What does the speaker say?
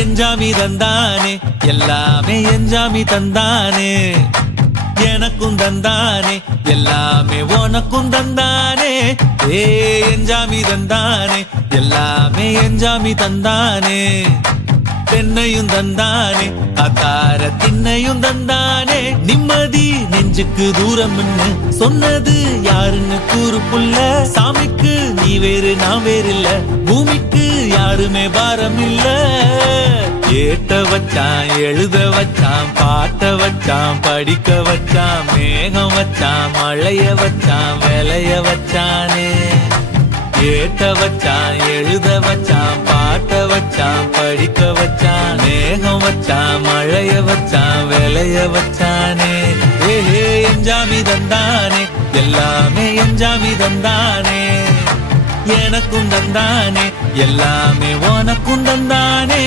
எஞ்சாமி தந்தானே எல்லாமே எஞ்சாமி தந்தானே எனக்கும் தந்தானே எல்லாமே உனக்கும் தந்தானே ஏ எஞ்சாமி தந்தானே எல்லாமே எஞ்சாமி தந்தானே தென்னையும் தந்தானே காத்தார திண்ணையும் தந்தானே நிம்மதி நெஞ்சுக்கு தூரம்னு சொன்னது யாருன்னு கூறு புள்ள சாமிக்கு நீ வேறு நான் வேறு இல்ல பூமிக்கு யாருமே பாரம் இல்ல ஏட்ட வச்சான் எழுத வச்சான் பாட்ட வச்சான் படிக்க வச்சான் மேகம் வச்சான் மழைய வச்சான் விளைய வச்சானே ஏட்ட வச்சான் எழுத வச்சான் பாட்ட வச்சான் படிக்க வச்சான் மேகம் வச்சான் மழைய வச்சான் விளைய வச்சானே ஏஹே எஞ்சாமி தந்தானே எல்லாமே எஞ்சாமி தந்தானே எனக்கும் தந்தானே எல்லாமே உனக்கும் தந்தானே